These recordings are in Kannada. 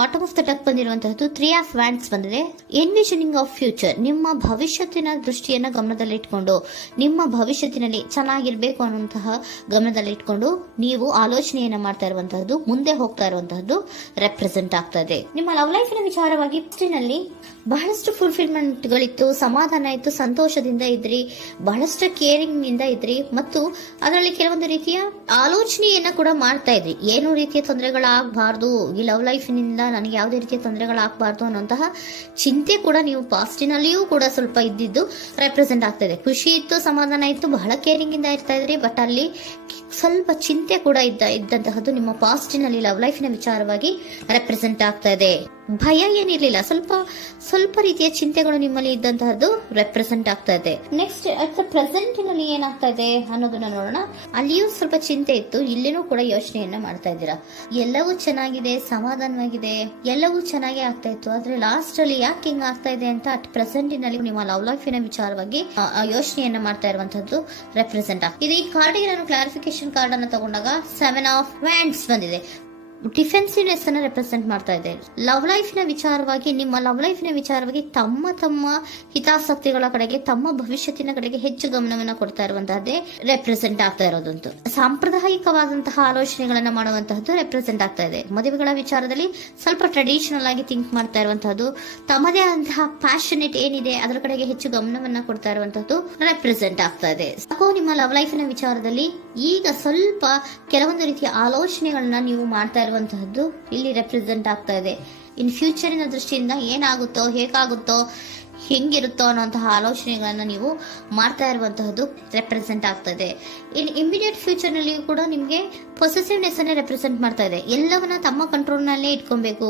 ಬಾಟಮ್ ಆಫ್ ದ ಡೆಕ್ ಬಂದಿರುವಂತಹದ್ದು 3 ಆಫ್ ವ್ಯಾಂಡ್ಸ್ ಬಂದಿದೆ. ಎನ್ವಿಷನಿಂಗ್ ಆಫ್ ಫ್ಯೂಚರ್, ನಿಮ್ಮ ಭವಿಷ್ಯತ್ತಿನ ದೃಷ್ಟಿಯನ್ನ ಗಮನದಲ್ಲಿಟ್ಕೊಂಡು ನಿಮ್ಮ ಭವಿಷ್ಯತ್ತಿನಲ್ಲಿ ಚೆನ್ನಾಗಿರ್ಬೇಕು ಅನ್ನುವಂತಹ ಗಮನದಲ್ಲಿಟ್ಕೊಂಡು ನೀವು ಆಲೋಚನೆಯನ್ನ ಮಾಡ್ತಾ ಇರುವಂತಹದ್ದು, ಮುಂದೆ ಹೋಗ್ತಾ ಇರುವಂತಹದ್ದು ರೆಪ್ರೆಸೆಂಟ್ ಆಗ್ತಾ ಇದೆ. ನಿಮ್ಮ ಲವ್ ಲೈಫಿನ ವಿಚಾರವಾಗಿ ನಲ್ಲಿ ಬಹಳಷ್ಟು ಫುಲ್ಫಿಲ್ಮೆಂಟ್ ಗಳಿತ್ತು, ಸಮಾಧಾನ ಇತ್ತು, ಸಂತೋಷದಿಂದ ಇದ್ರಿ, ಬಹಳಷ್ಟು ಕೇರಿಂಗ್ ಇಂದ ಇದ್ರಿ ಮತ್ತು ಅದರಲ್ಲಿ ಕೆಲವೊಂದು ರೀತಿಯ ಆಲೋಚನೆಯನ್ನ ಕೂಡ ಮಾಡ್ತಾ ಇದ್ರಿ. ಏನು ರೀತಿಯ ತೊಂದರೆಗಳಾಗಬಾರ್ದು, ಈ ಲವ್ ಲೈಫಿನಿಂದ ನನಗೆ ಯಾವುದೇ ರೀತಿಯ ತೊಂದರೆಗಳಾಗಬಾರ್ದು ಅನ್ನೋಂತಹ ಚಿಂತೆ ಕೂಡ ನೀವು ಪಾಸ್ಟಿನಲ್ಲಿಯೂ ಕೂಡ ಸ್ವಲ್ಪ ಇದ್ದಿದ್ದು ರೆಪ್ರೆಸೆಂಟ್ ಆಗ್ತಾ ಇದೆ. ಖುಷಿ ಇತ್ತು, ಸಮಾಧಾನ ಇತ್ತು, ಬಹಳ ಕೇರಿಂಗ್ ಇಂದ ಇರ್ತಾ ಇದ್ರಿ, ಬಟ್ ಅಲ್ಲಿ ಸ್ವಲ್ಪ ಚಿಂತೆ ಕೂಡ ಇದ್ದಂತಹದ್ದು ನಿಮ್ಮ ಪಾಸ್ಟಿನಲ್ಲಿ ಲವ್ ಲೈಫಿನ ವಿಚಾರವಾಗಿ ರೆಪ್ರೆಸೆಂಟ್ ಆಗ್ತಾ ಇದೆ. ಭಯ ಏನಿರ್ಲಿಲ್ಲ, ಸ್ವಲ್ಪ ರೀತಿಯ ಚಿಂತೆಗಳು ನಿಮ್ಮಲ್ಲಿ ಇದ್ದಂತಹದ್ದು ರೆಪ್ರೆಸೆಂಟ್ ಆಗ್ತಾ ಇದೆ. ನೆಕ್ಸ್ಟ್ ಅಟ್ ದ ಪ್ರೆಸೆಂಟ್ ನಲ್ಲಿ ಏನಾಗ್ತಾ ಇದೆ ಅನ್ನೋದನ್ನ ನೋಡೋಣ. ಅಲ್ಲಿಯೂ ಸ್ವಲ್ಪ ಚಿಂತೆ ಇತ್ತು, ಇಲ್ಲಿನೂ ಕೂಡ ಯೋಚನೆಯನ್ನ ಮಾಡ್ತಾ ಇದ್ದೀರಾ. ಎಲ್ಲವೂ ಚೆನ್ನಾಗಿದೆ, ಸಮಾಧಾನವಾಗಿದೆ, ಎಲ್ಲವೂ ಚೆನ್ನಾಗಿ ಆಗ್ತಾ ಇತ್ತು, ಆದ್ರೆ ಲಾಸ್ಟ್ ಅಲ್ಲಿ ಯಾಕೆ ಹಿಂಗ್ ಆಗ್ತಾ ಇದೆ ಅಂತ ಅಟ್ ಪ್ರೆಸೆಂಟ್ ನಲ್ಲಿ ನಿಮ್ಮ ಲವ್ ಲೈಫಿನ ವಿಚಾರವಾಗಿ ಯೋಚನೆಯನ್ನ ಮಾಡ್ತಾ ಇರುವಂತದ್ದು ರೆಪ್ರೆಸೆಂಟ್ ಆಗ್ತದೆ. ಇದು ಈ ಕಾರ್ಡಿಗೆ ನಾನು ಕ್ಲಾರಿಫಿಕೇಶನ್ ಕಾರ್ಡ್ ಅನ್ನು ತಗೊಂಡಾಗ 7 ಆಫ್ ವ್ಯಾಂಡ್ಸ್ ಬಂದಿದೆ. ಡಿಫೆನ್ಸಿವ್ನೆಸ್ ಅನ್ನ ರೆಪ್ರೆಸೆಂಟ್ ಮಾಡ್ತಾ ಇದೆ. ಲವ್ ಲೈಫ್ ನ ವಿಚಾರವಾಗಿ, ನಿಮ್ಮ ಲವ್ ಲೈಫ್ ನ ವಿಚಾರವಾಗಿ ತಮ್ಮ ಹಿತಾಸಕ್ತಿಗಳ ಕಡೆಗೆ, ತಮ್ಮ ಭವಿಷ್ಯತ್ತಿನ ಕಡೆಗೆ ಹೆಚ್ಚು ಗಮನವನ್ನ ಕೊಡ್ತಾ ಇರುವಂತಹದ್ದೇ ರೆಪ್ರೆಸೆಂಟ್ ಆಗ್ತಾ ಇರೋದಂತೂ. ಸಾಂಪ್ರದಾಯಿಕವಾದಂತಹ ಆಲೋಚನೆಗಳನ್ನ ಮಾಡುವಂತಹದ್ದು ರೆಪ್ರೆಸೆಂಟ್ ಆಗ್ತಾ ಇದೆ. ಮದುವೆಗಳ ವಿಚಾರದಲ್ಲಿ ಸ್ವಲ್ಪ ಟ್ರೆಡಿಷನಲ್ ಆಗಿ ಥಿಂಕ್ ಮಾಡ್ತಾ ಇರುವಂತಹದ್ದು, ತಮ್ಮದೇ ಆದಂತಹ ಪ್ಯಾಷನೇಟ್ ಏನಿದೆ ಅದರ ಕಡೆಗೆ ಹೆಚ್ಚು ಗಮನವನ್ನ ಕೊಡ್ತಾ ಇರುವಂತಹದ್ದು ರೆಪ್ರೆಸೆಂಟ್ ಆಗ್ತಾ ಇದೆ. ನಿಮ್ಮ ಲವ್ ಲೈಫ್ ನ ವಿಚಾರದಲ್ಲಿ ಈಗ ಸ್ವಲ್ಪ ಕೆಲವೊಂದು ರೀತಿಯ ಆಲೋಚನೆಗಳನ್ನ ನೀವು ಮಾಡ್ತಾ ಇರುವಂತಹದ್ದು ಇಲ್ಲಿ ರೆಪ್ರೆಸೆಂಟ್ ಆಗ್ತಾ ಇದೆ. ಇನ್ ಫ್ಯೂಚರಿನ ದೃಷ್ಟಿಯಿಂದ ಏನಾಗುತ್ತೋ, ಹೇಗಾಗುತ್ತೋ, ಹೆಂಗಿರುತ್ತೋ ಅನ್ನುವಂತಹ ಆಲೋಚನೆಗಳನ್ನ ನೀವು ಮಾಡ್ತಾ ಇರುವಂತಹದ್ದು ರೆಪ್ರೆಸೆಂಟ್ ಆಗ್ತಾ ಇದೆ. ಇನ್ ಇಮಿಡಿಯೇಟ್ ಫ್ಯೂಚರ್ ನಲ್ಲಿ ಕೂಡ ನಿಮ್ಗೆ ಪೊಸೆಸಿವ್ನೆಸ್ ಅನ್ನೇ ರೆಪ್ರೆಸೆಂಟ್ ಮಾಡ್ತಾ ಇದೆ. ಎಲ್ಲವನ್ನ ತಮ್ಮ ಕಂಟ್ರೋಲ್ ನಲ್ಲೇ ಇಟ್ಕೊಬೇಕು,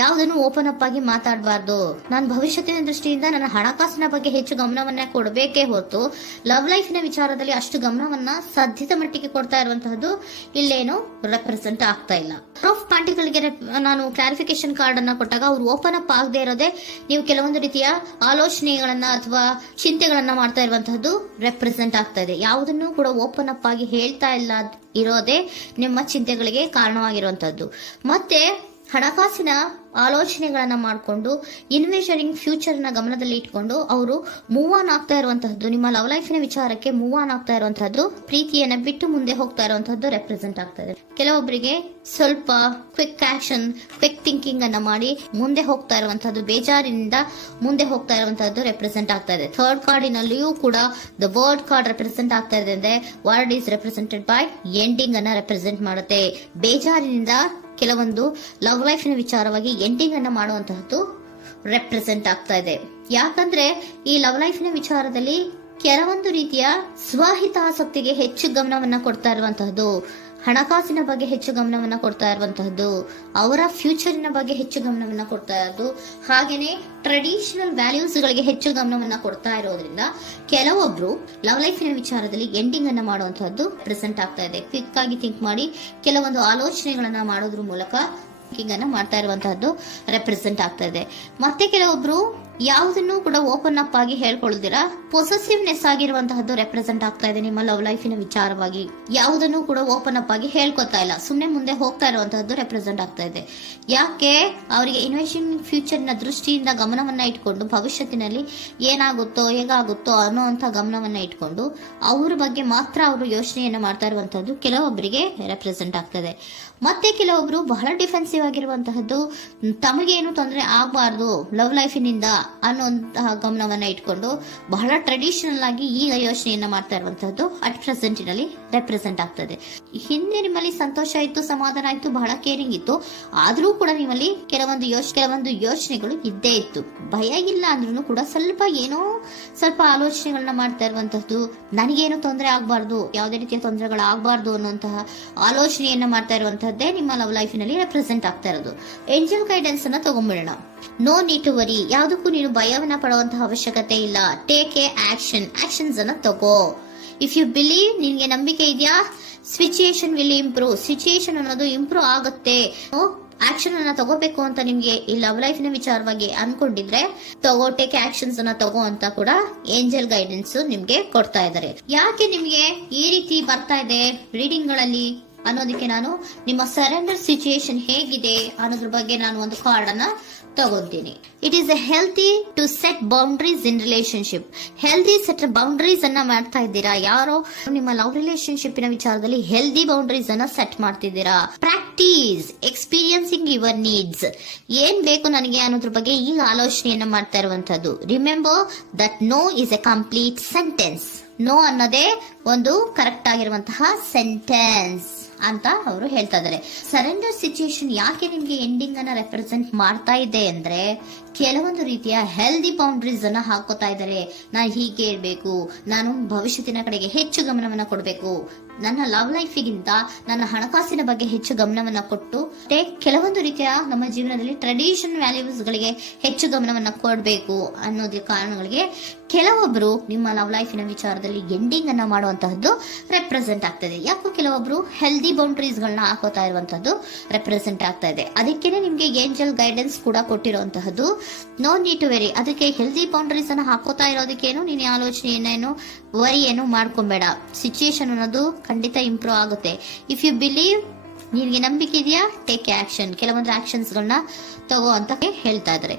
ಯಾವುದನ್ನು ಓಪನ್ ಅಪ್ ಆಗಿ ಮಾತಾಡಬಾರ್ದು. ನಾನು ಭವಿಷ್ಯತ್ತಿನ ದೃಷ್ಟಿಯಿಂದ ನನ್ನ ಹಣಕಾಸಿನ ಬಗ್ಗೆ ಹೆಚ್ಚು ಗಮನವನ್ನ ಕೊಡಬೇಕೇ ಹೊರತು ಲವ್ ಲೈಫಿನ ವಿಚಾರದಲ್ಲಿ ಅಷ್ಟು ಗಮನವನ್ನ ಸದ್ಯದ ಮಟ್ಟಿಗೆ ಕೊಡ್ತಾ ಇರುವಂತಹದ್ದು ಇಲ್ಲೇನು ರೆಪ್ರೆಸೆಂಟ್ ಆಗ್ತಾ ಇಲ್ಲ. ಆಫ್ ಪಾರ್ಟಿಗಳಿಗೆ ನಾನು ಕ್ಲಾರಿಫಿಕೇಶನ್ ಕಾರ್ಡ್ ಅನ್ನ ಕೊಟ್ಟಾಗ ಅವ್ರು ಓಪನ್ ಅಪ್ ಆಗದೆ ಇರೋದೇ ನೀವು ಕೆಲವೊಂದು ರೀತಿಯ ಆಲೋಚನೆಗಳನ್ನ ಅಥವಾ ಚಿಂತೆಗಳನ್ನ ಮಾಡ್ತಾ ಇರುವಂತಹದ್ದು ರೆಪ್ರೆಸೆಂಟ್ ಆಗ್ತಾ ಇದೆ. ಯಾವುದನ್ನು ಕೂಡ ಓಪನ್ ಅಪ್ ಆಗಿ ಹೇಳ್ತಾ ಇಲ್ಲ ಇರೋದೇ ನಿಮ್ಮ ಚಿಂತೆಗಳಿಗೆ ಕಾರಣವಾಗಿರುವಂತಹದ್ದು. ಮತ್ತೆ ಹಣಕಾಸಿನ ಆಲೋಚನೆಗಳನ್ನ ಮಾಡಿಕೊಂಡು ಇನ್ವೆಸ್ಟರಿಂಗ್ ಫ್ಯೂಚರ್ ನ ಗಮನದಲ್ಲಿ ಇಟ್ಕೊಂಡು ಅವರು ಮೂವ್ ಆನ್ ಆಗ್ತಾ ಇರುವಂತಹದ್ದು, ನಿಮ್ಮ ಲವ್ ಲೈಫಿನ ವಿಚಾರಕ್ಕೆ ಮೂವ್ ಆನ್ ಆಗ್ತಾ ಇರುವಂತಹದ್ದು, ಪ್ರೀತಿಯನ್ನ ಬಿಟ್ಟು ಮುಂದೆ ಹೋಗ್ತಾ ಇರುವಂತಹದ್ದು ರೆಪ್ರೆಸೆಂಟ್ ಆಗ್ತಾ ಇದೆ. ಕೆಲವೊಬ್ಬರಿಗೆ ಸ್ವಲ್ಪ ಕ್ವಿಕ್ ಆಕ್ಷನ್, ಕ್ವಿಕ್ ಥಿಂಕಿಂಗ್ ಅನ್ನ ಮಾಡಿ ಮುಂದೆ ಹೋಗ್ತಾ ಇರುವಂತಹದ್ದು, ಬೇಜಾರಿನಿಂದ ಮುಂದೆ ಹೋಗ್ತಾ ಇರುವಂತಹದ್ದು ರೆಪ್ರೆಸೆಂಟ್ ಆಗ್ತಾ ಇದೆ. ಥರ್ಡ್ ಕಾರ್ಡಿನಲ್ಲಿಯೂ ಕೂಡ ದ ವರ್ಡ್ ಕಾರ್ಡ್ ರೆಪ್ರೆಸೆಂಟ್ ಆಗ್ತಾ ಇದೆ. ಅಂದ್ರೆ word is represented by ending ಅನ್ನ ರೆಪ್ರೆಸೆಂಟ್ ಮಾಡುತ್ತೆ. ಬೇಜಾರಿನಿಂದ ಕೆಲವೊಂದು ಲವ್ ಲೈಫಿನ ವಿಚಾರವಾಗಿ ಎಂಡಿಂಗ್ ಅನ್ನ ಮಾಡುವಂತಹದ್ದು ರೆಪ್ರೆಸೆಂಟ್ ಆಗ್ತಾ ಇದೆ. ಯಾಕಂದ್ರೆ ಈ ಲವ್ ಲೈಫಿನ ವಿಚಾರದಲ್ಲಿ ಕೆಲವೊಂದು ರೀತಿಯ ಸ್ವಹಿತಾಸಕ್ತಿಗೆ ಹೆಚ್ಚು ಗಮನವನ್ನ ಕೊಡ್ತಾ ಇರುವಂತಹದ್ದು, ಹಣಕಾಸಿನ ಬಗ್ಗೆ ಹೆಚ್ಚು ಗಮನವನ್ನ ಕೊಡ್ತಾ ಇರುವಂತಹದ್ದು, ಅವರ ಫ್ಯೂಚರಿನ ಬಗ್ಗೆ ಹೆಚ್ಚು ಗಮನವನ್ನ ಕೊಡ್ತಾ ಇರೋದು, ಹಾಗೇನೆ ಟ್ರೆಡಿಷನಲ್ ವ್ಯಾಲ್ಯೂಸ್ ಗಳಿಗೆ ಹೆಚ್ಚು ಗಮನವನ್ನ ಕೊಡ್ತಾ ಇರೋದ್ರಿಂದ ಕೆಲವೊಬ್ರು ಲವ್ ಲೈಫಿನ ವಿಚಾರದಲ್ಲಿ ಎಂಡಿಂಗ್ ಅನ್ನ ಮಾಡುವಂತಹದ್ದು ಪ್ರೆಸೆಂಟ್ ಆಗ್ತಾ ಇದೆ. ಕ್ವಿಕ್ ಆಗಿ ಥಿಂಕ್ ಮಾಡಿ ಕೆಲವೊಂದು ಆಲೋಚನೆಗಳನ್ನ ಮಾಡೋದ್ರ ಮೂಲಕ ಥಿಂಕಿಂಗ್ ಅನ್ನ ಮಾಡ್ತಾ ಇರುವಂತಹದ್ದು ರೆಪ್ರೆಸೆಂಟ್ ಆಗ್ತಾ ಇದೆ. ಮತ್ತೆ ಕೆಲವೊಬ್ರು ಯಾವುದನ್ನು ಕೂಡ ಓಪನ್ ಅಪ್ ಆಗಿ ಹೇಳ್ಕೊಳ್ದಿರಾ ಪೊಸೆಸಿವ್ನೆಸ್ ಆಗಿರುವಂತಹದ್ದು ರೆಪ್ರೆಸೆಂಟ್ ಆಗ್ತಾ ಇದೆ. ನಿಮ್ಮ ಲವ್ ಲೈಫಿನ ವಿಚಾರವಾಗಿ ಯಾವುದನ್ನು ಕೂಡ ಓಪನ್ ಅಪ್ ಆಗಿ ಹೇಳ್ಕೊತಾ ಇಲ್ಲ, ಸುಮ್ನೆ ಮುಂದೆ ಹೋಗ್ತಾ ಇರುವಂತಹದ್ದು ರೆಪ್ರೆಸೆಂಟ್ ಆಗ್ತಾ ಇದೆ. ಯಾಕೆ ಅವರಿಗೆ ಇನ್ವೆಸ್ಟಿಂಗ್ ಫ್ಯೂಚರ್ ನ ದೃಷ್ಟಿಯಿಂದ ಗಮನವನ್ನ ಇಟ್ಕೊಂಡು ಭವಿಷ್ಯತ್ತಿನಲ್ಲಿ ಏನಾಗುತ್ತೋ, ಹೇಗಾಗುತ್ತೋ ಅನ್ನೋಂಥ ಗಮನವನ್ನ ಇಟ್ಕೊಂಡು ಅವ್ರ ಬಗ್ಗೆ ಮಾತ್ರ ಅವರು ಯೋಚನೆಯನ್ನ ಮಾಡ್ತಾ ಇರುವಂತಹದ್ದು ಕೆಲವೊಬ್ಬರಿಗೆ ರೆಪ್ರೆಸೆಂಟ್ ಆಗ್ತದೆ. ಮತ್ತೆ ಕೆಲವೊಬ್ರು ಬಹಳ ಡಿಫೆನ್ಸಿವ್ ಆಗಿರುವಂತಹದ್ದು, ತಮಗೇನು ತೊಂದರೆ ಆಗಬಾರ್ದು ಲವ್ ಲೈಫಿನಿಂದ ಅನ್ನುವಂತಹ ಗಮನವನ್ನ ಇಟ್ಕೊಂಡು ಬಹಳ ಟ್ರೆಡಿಷನಲ್ ಆಗಿ ಈಗ ಯೋಚನೆಯನ್ನ ಮಾಡ್ತಾ ಇರುವಂತಹದ್ದು ಅಟ್ ಪ್ರೆಸೆಂಟ್ ನಲ್ಲಿ ರೆಪ್ರೆಸೆಂಟ್ ಆಗ್ತದೆ. ಹಿಂದೆ ನಿಮ್ಮಲ್ಲಿ ಸಂತೋಷ ಇತ್ತು, ಸಮಾಧಾನ ಇತ್ತು, ಬಹಳ ಕೇರಿಂಗ್ ಇತ್ತು, ಆದ್ರೂ ಕೂಡ ನಿಮ್ಮಲ್ಲಿ ಕೆಲವೊಂದು ಯೋಚನೆಗಳು ಇದ್ದೇ ಇತ್ತು. ಭಯ ಇಲ್ಲ ಅಂದ್ರೂ ಕೂಡ ಸ್ವಲ್ಪ ಆಲೋಚನೆಗಳನ್ನ ಮಾಡ್ತಾ ಇರುವಂತಹದ್ದು, ನನಗೇನು ತೊಂದರೆ ಆಗಬಾರ್ದು, ಯಾವುದೇ ರೀತಿಯ ತೊಂದರೆಗಳು ಆಗಬಾರ್ದು ಅನ್ನುವಂತಹ ಆಲೋಚನೆಯನ್ನ ಮಾಡ್ತಾ ಇರುವಂತಹದ್ದೇ ನಿಮ್ಮ ಲವ್ ಲೈಫಿನಲ್ಲಿ ರೆಪ್ರೆಸೆಂಟ್ ಆಗ್ತಾ ಇರೋದು. ಏಂಜಲ್ ಗೈಡೆನ್ಸ್ ಅನ್ನ ತಗೊಂಡ್ಬಿಡೋಣ. ನೋ ನೀಡ್ ಟು ವರಿ, ಯಾವುದಕ್ಕೂ ನೀನು ಭಯವನ್ನ ಪಡುವಂತಹ ಅವಶ್ಯಕತೆ ಇಲ್ಲ. ಟೇಕ್ ಎ ಆಕ್ಷನ್ಸ್ ಅನ್ನ ತಗೋ. ಇಫ್ ಯು ಬಿಲೀವ್, ನಿನ್ಗೆ ನಂಬಿಕೆ ಇದೆಯಾ, ಸಿಚುಯೇಷನ್ ವಿಲ್ ಇಂಪ್ರೂವ್, ಸಿಚುಯೇಷನ್ ಅನ್ನೋದು ಇಂಪ್ರೂವ್ ಆಗುತ್ತೆ. ಆಕ್ಷನ್ ಅನ್ನ ತಗೋಬೇಕು ಅಂತ ನಿಮ್ಗೆ ಈ ಲವ್ ಲೈಫ್ ನ ವಿಚಾರವಾಗಿ ಅನ್ಕೊಂಡಿದ್ರೆ ಟೇಕ್ ಆಕ್ಷನ್ಸ್ ಅನ್ನ ತಗೋ ಅಂತ ಕೂಡ ಏಂಜಲ್ ಗೈಡೆನ್ಸ್ ನಿಮ್ಗೆ ಕೊಡ್ತಾ ಇದ್ದಾರೆ. ಯಾಕೆ ನಿಮ್ಗೆ ಈ ರೀತಿ ಬರ್ತಾ ಇದೆ ರೀಡಿಂಗ್ ಗಳಲ್ಲಿ ಅನ್ನೋದಕ್ಕೆ ನಾನು ನಿಮ್ಮ ಸರೆಂಡರ್ ಸಿಚುಯೇಷನ್ ಹೇಗಿದೆ ಅನ್ನೋದ್ರ ಬಗ್ಗೆ ನಾನು ಒಂದು ಕಾರ್ಡ್ ಅನ್ನ ತಗೊಂತೀನಿ. It is a healthy to set boundaries in relationship. Healthy set boundaries ಅನ್ನ ಮಾಡ್ತಾ ಇದ್ದೀರಾ? ಯಾರೋ ನಿಮ್ಮ ಲವ್ ರಿಲೇಶನ್ಶಿಪ್ ನ ವಿಚಾರದಲ್ಲಿ ಹೆಲ್ದಿ ಬೌಂಡ್ರೀಸ್ ಅನ್ನ ಸೆಟ್ ಮಾಡ್ತಿದ್ದೀರಾ? Practise experiencing your needs. ಏನ್ ಬೇಕು ನನಗೆ ಅನ್ನೋದ್ರ ಬಗ್ಗೆ ಈಗ ಆಲೋಚನೆಯನ್ನ ಮಾಡ್ತಾ ಇರುವಂತದ್ದು. Remember that no is a complete sentence. No ಅನ್ನೋದೇ ಒಂದು ಕರೆಕ್ಟ್ ಆಗಿರುವಂತಹ ಸೆಂಟೆನ್ಸ್ ಅಂತ ಅವರು ಹೇಳ್ತಾ ಇದ್ದಾರೆ. ಸರೆಂಡರ್ ಸಿಚುಯೇಷನ್ ಯಾಕೆ ನಿಮ್ಗೆ ಎಂಡಿಂಗ್ ಅನ್ನ ರೆಪ್ರೆಸೆಂಟ್ ಮಾಡ್ತಾ ಇದೆ ಅಂದ್ರೆ, ಕೆಲವೊಂದು ರೀತಿಯ ಹೆಲ್ದಿ ಬೌಂಡ್ರೀಸ್ ಅನ್ನ ಹಾಕೋತಾ ಇದ್ದಾರೆ. ನಾನು ಹೀಗೆ ಇರಬೇಕು, ನಾನು ಭವಿಷ್ಯತ್ತಿನ ಕಡೆಗೆ ಹೆಚ್ಚು ಗಮನವನ್ನ ಕೊಡಬೇಕು, ನನ್ನ ಲವ್ ಲೈಫಿಗಿಂತ ನನ್ನ ಹಣಕಾಸಿನ ಬಗ್ಗೆ ಹೆಚ್ಚು ಗಮನವನ್ನ ಕೊಟ್ಟು ಕೆಲವೊಂದು ರೀತಿಯ ನಮ್ಮ ಜೀವನದಲ್ಲಿ ಟ್ರೆಡಿಷನ್ ವ್ಯಾಲ್ಯೂಸ್ ಗಳಿಗೆ ಹೆಚ್ಚು ಗಮನವನ್ನ ಕೊಡಬೇಕು ಅನ್ನೋದ್ರ ಕಾರಣಗಳಿಗೆ ಕೆಲವೊಬ್ರು ನಿಮ್ಮ ಲವ್ ಲೈಫಿನ ವಿಚಾರದಲ್ಲಿ ಎಂಡಿಂಗ್ ಅನ್ನ ಮಾಡುವಂತಹದ್ದು ರೆಪ್ರೆಸೆಂಟ್ ಆಗ್ತದೆ. ಯಾಕೋ ಕೆಲವೊಬ್ರು ಹೆಲ್ದಿ ಬೌಂಡ್ರೀಸ್ ಗಳನ್ನ ಹಾಕೋತಾ ಇರುವಂತಹದ್ದು ರೆಪ್ರೆಸೆಂಟ್ ಆಗ್ತಾ ಇದೆ. ಅದಕ್ಕೇನೆ ನಿಮ್ಗೆ ಏಂಜಲ್ ಗೈಡೆನ್ಸ್ ಕೂಡ ಕೊಟ್ಟಿರುವಂತಹದ್ದು. No need to worry. ಅದಕ್ಕೆ ಹೆಲ್ದಿ ಬೌಂಡ್ರೀಸ್ ಅನ್ನ ಹಾಕೋತಾ ಇರೋದಕ್ಕೇನು ನೀನು ಆಲೋಚನೆಯನ್ನೇನು ವರಿ ಏನು ಮಾಡ್ಕೊಂಬೇಡ. ಸಿಚುಯೇಷನ್ ಅನ್ನೋದು ಖಂಡಿತ ಇಂಪ್ರೂವ್ ಆಗುತ್ತೆ. ಇಫ್ ಯು ಬಿಲೀವ್, ನಿನ್ಗೆ ನಂಬಿಕೆ ಇದೆಯಾ, ಟೇಕ್ ಆಕ್ಷನ್. ಕೆಲವೊಂದು ಆಕ್ಷನ್ಸ್ ಗಳನ್ನ ತಗೋ ಅಂತ ಹೇಳ್ತಾ ಇದ್ದಾರೆ.